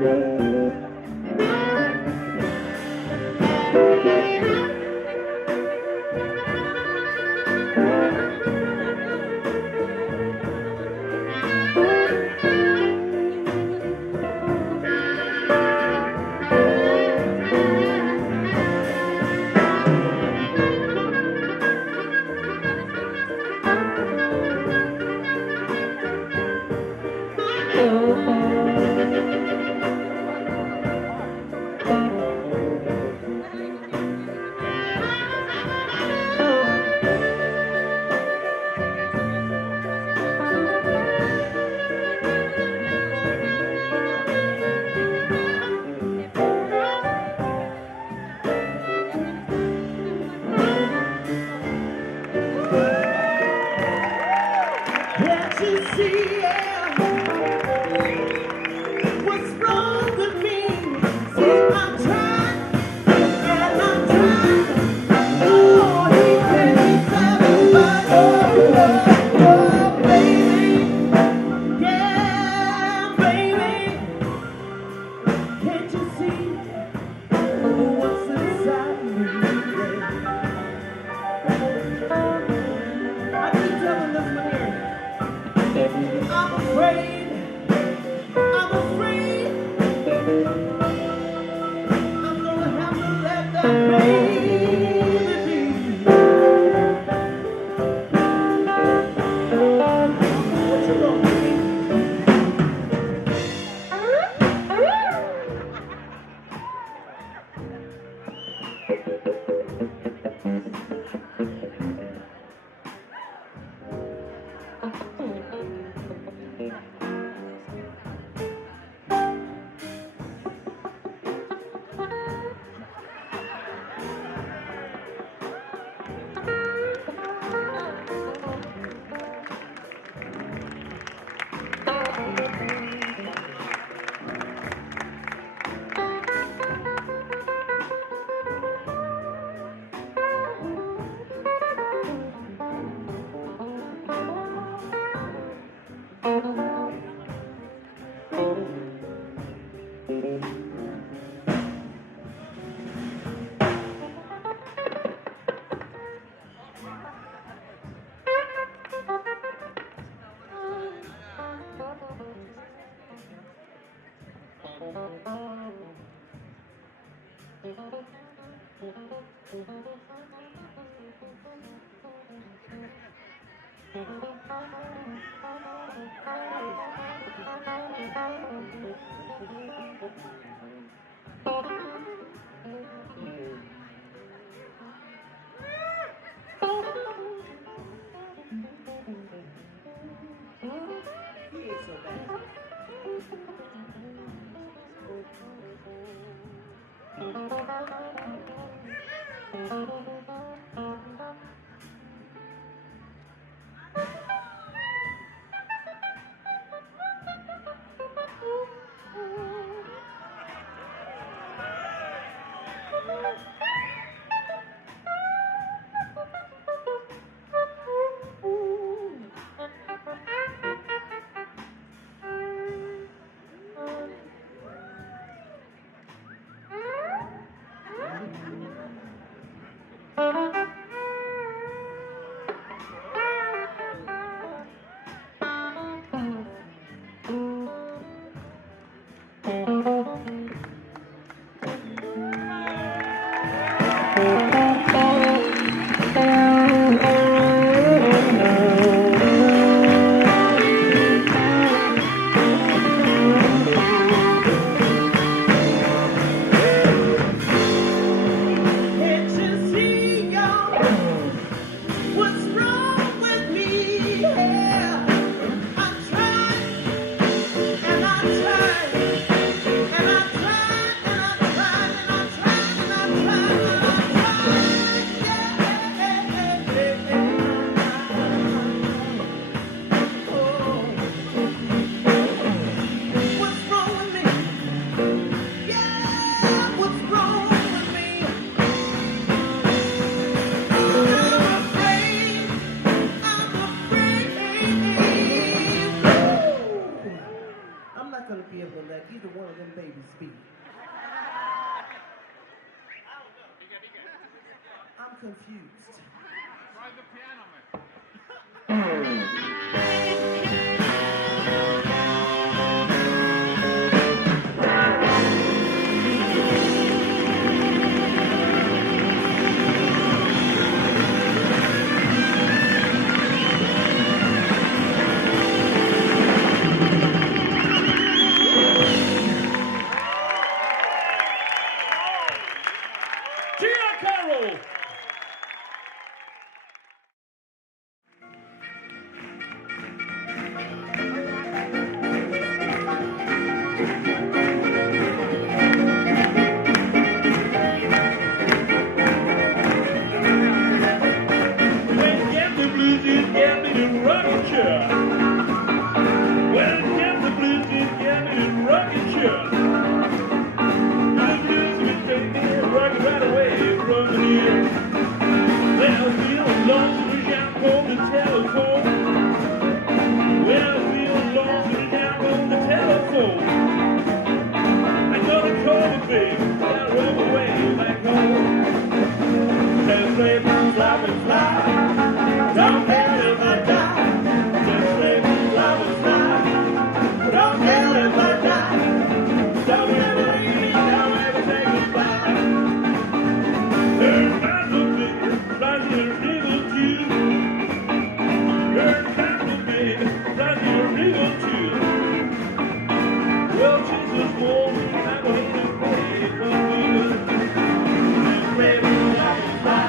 Can't you see what's wrong with me? See, I'm trying and I'm trying. Oh, he can't be satisfied. Oh, baby, yeah, baby. Can't you see what's inside me? I keep telling this one here. I'm afraid, I'm afraid I'm gonna have to let that baby be. What you gonna do? He ain't so bad. Can't you see, y'all, what's wrong with me? Yeah, I'm trying and I'm trying and I'm trying and I'm trying and I'm trying and I'm trying and I'm trying. either one of them babies be? I'm confused. Try the piano, man. Tia Carroll. When get the blues, it get me the rocking chair. When get the blues, it get me the rocking chair. The blues will take me rocking right away from here. When I feel lost, reach out on the telephone. When I feel lost, reach out on the telephone. I gotta call the baby, I run away back home. Just play fly and fly, don't care if I die. Just play fly and fly, don't care if I die. Don't ever leave, don't ever say goodbye. There's not no big, like your nigga too. There's not no big, like your nigga too. Well, Jesus won't be not going to pay for good. Just play fly and fly,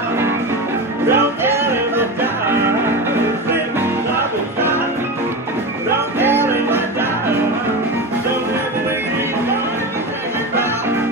don't care if I die. Just play fly and fly, don't care if I die. Don't ever leave, don't ever say goodbye.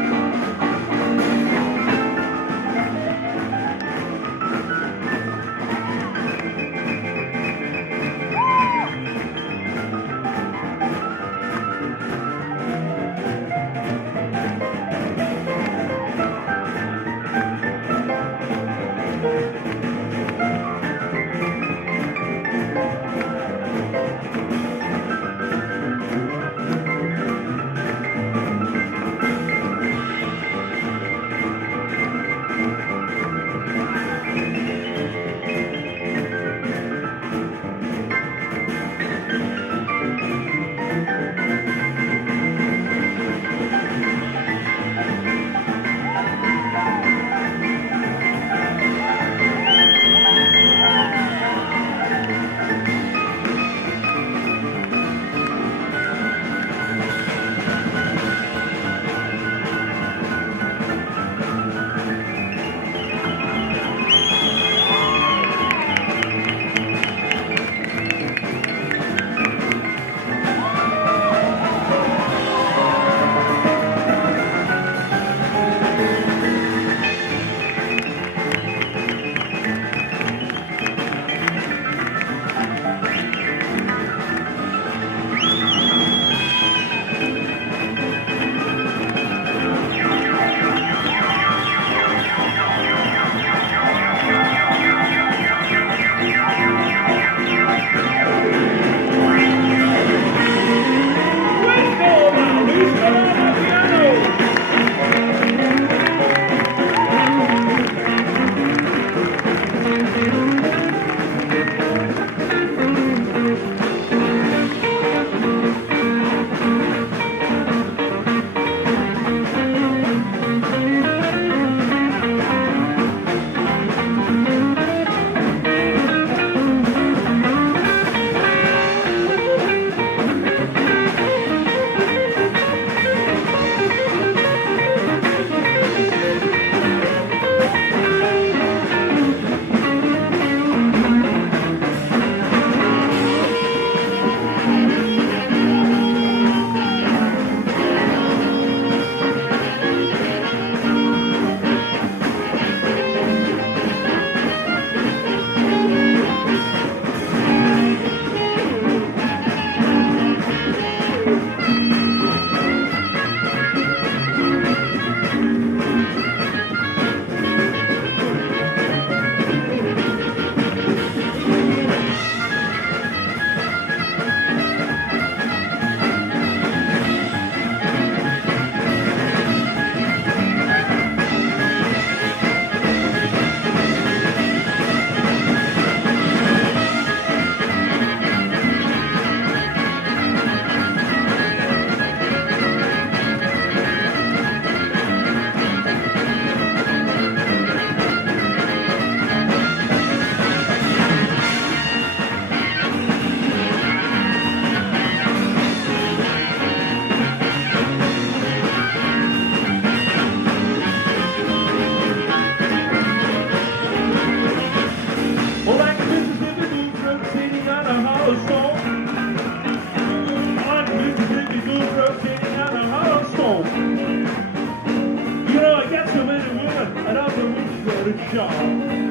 John.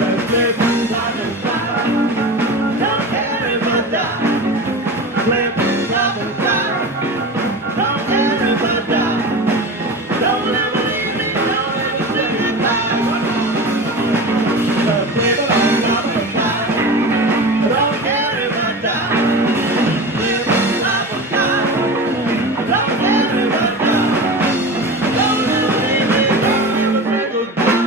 Let's live like a fire. Don't care if I die. Live like a fire. Don't care if I die. Don't ever leave me. Don't ever say goodbye. Let's live like a fire. Don't care if I die. Live like a fire. Don't care if I die. Don't ever leave me. Don't ever say goodbye.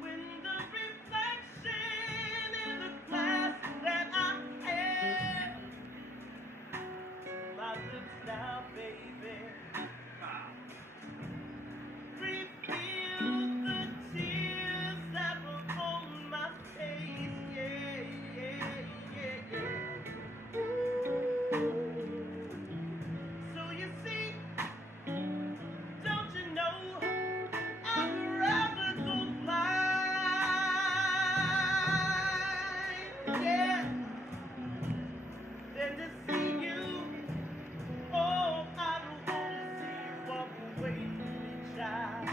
When the reflection in the glass that I am, my lips now, baby, reveal the tears that were on my face. Yeah, yeah, yeah, yeah. So you see, don't you know? I'd rather go blind, yeah, than to see you. Oh, I don't wanna see you walk away from me, child.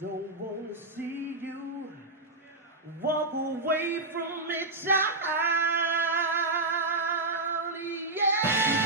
Don't wanna see you walk away from me, child. Yeah.